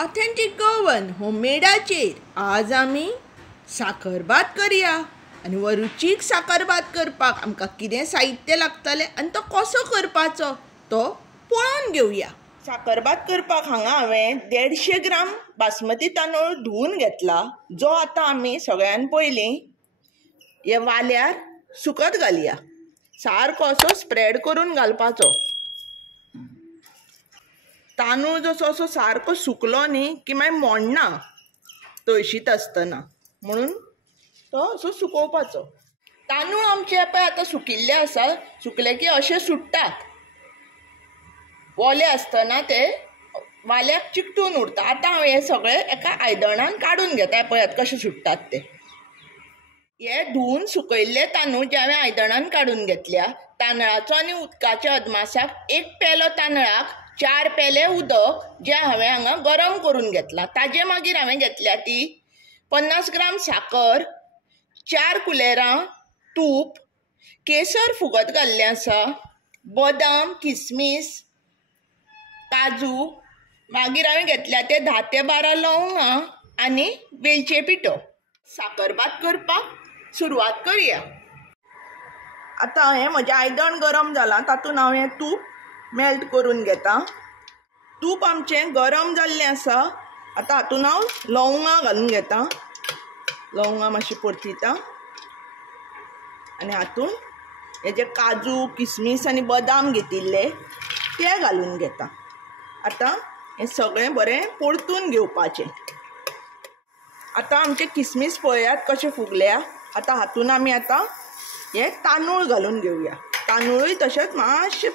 ऑथेंटिक गोवन होममेडाचेर आज आमी साकरभात करया। आनी हो रुचीक साकरभात करपाक आमकां कितें साहित्य लागतलें आनी तो कसो करपाचो तो पळोवन घेवया। साकरभात करपाक हांगा हांवें 150 ग्राम बासमती तांदूळ धुवन घेतला, जो आतां आमी सगळ्यान पयलीं हे वाल्यार सुकत घालया। सारको असो स्प्रेड करून घालपाचो। तांदूळ जसो असो सारको सुकलो न्ही की मागीर मोडना तळशीत आसतना, म्हणून तो असो सुकोवपाचो। तांदूळ आमचे पळय आतां सुकिल्ले आसा, सुकले की अशे सुट्टात, ओले आसतना ते वाल्याक चिकटून उरता। आतां हांव हे सगळे एका आयदनान काडून घेता, पळयात कशे सुट्टात ते। हे धुवन सुकयल्ले तांदूळ जे हांवें आयदनान काडून घेतल्या, तांदळाचो आनी उदकाच्या अदमासाक 1 पेलो तांदळाक 4 पेले उदक जे हांवें हांगा गरम करून घेतलां। ताजे मागीर हांवें घेतल्या ती 50 ग्राम साकर, 4 कुलेरां तूप, केसर फुगत घाल्लें आसा, बदाम, किसमीस, काजू, मागीर हांवें घेतल्या ते 10 ते 12 लवंगां आनी वेलचे पिठो। साकरभात करपाक सुरवात करया। आतां हें म्हजें आयदन गरम जालां, तातूंत हांव हें तूप मेल्ट करून घेता। तूप आमचें गरम जाल्लें आसा। आतां हातूंत हांव लवंगां घालून घेता, लवंगां मातशी परतिता आनी हातूंत हे जे काजू, किसमीस आनी बदाम घेतिल्ले ते घालून घेता। आतां हें सगळें बरें परतून घेवपाचें। आतां आमचे किसमीस पळयात कशे फुगल्या। आतां हातूंत आमी आतां हे तांदूळ घालून घेवया। तांदूळूय तशेंच मातशें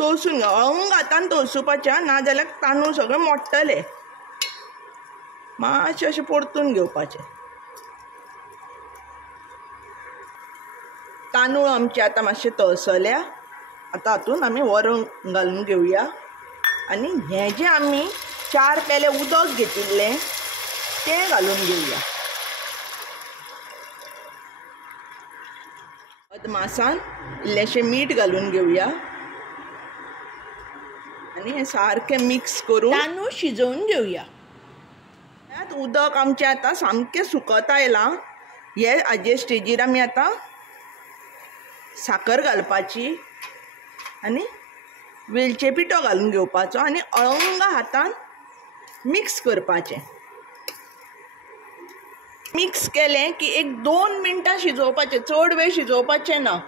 तळसून घेवया, अळंग हातान तळसुपाचें, ना जाल्यार तांदूळ सगळे मोडटले। मातशें अशें परतून घेवपाचें। तांदूळ आमचे आतां मातशे तळसल्या। आतां हातूंत आमी वरण घालून घेवया आनी हें जें आमी 4 पेले उदक घेतिल्लें तें घालून घेवया। अदमासान इल्लेशें मीठ घालून घेवया आनी हें सारकें मिक्स करून तांदूळ शिजोवन घेवया। उदक आमचें आतां सामकें सुकत आयलां। हाजे स्टेजीर आमी आतां साकर घालपाची आनी वेलचे पिठो घालून घेवपाचो आनी अळंग हातान मिक्स करपाचें। मिक्स केलें की 1-2 मिनटां शिजोवपाचें, चड वेळ शिजोवपाचें ना।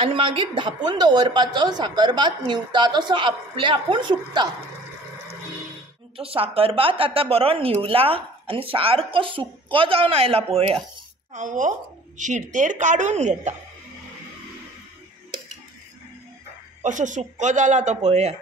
आनी मागीर धापून दवरपाचो। साकरभात न्हिवता तसो आपले आपूण सुकता। आमचो साकरभात आतां बरो न्हिवला आनी सारको सुक्को जावन आयला पळया। हांव हो शिरतेर काडून घेता। असो सुक्को जाला तो पळयात।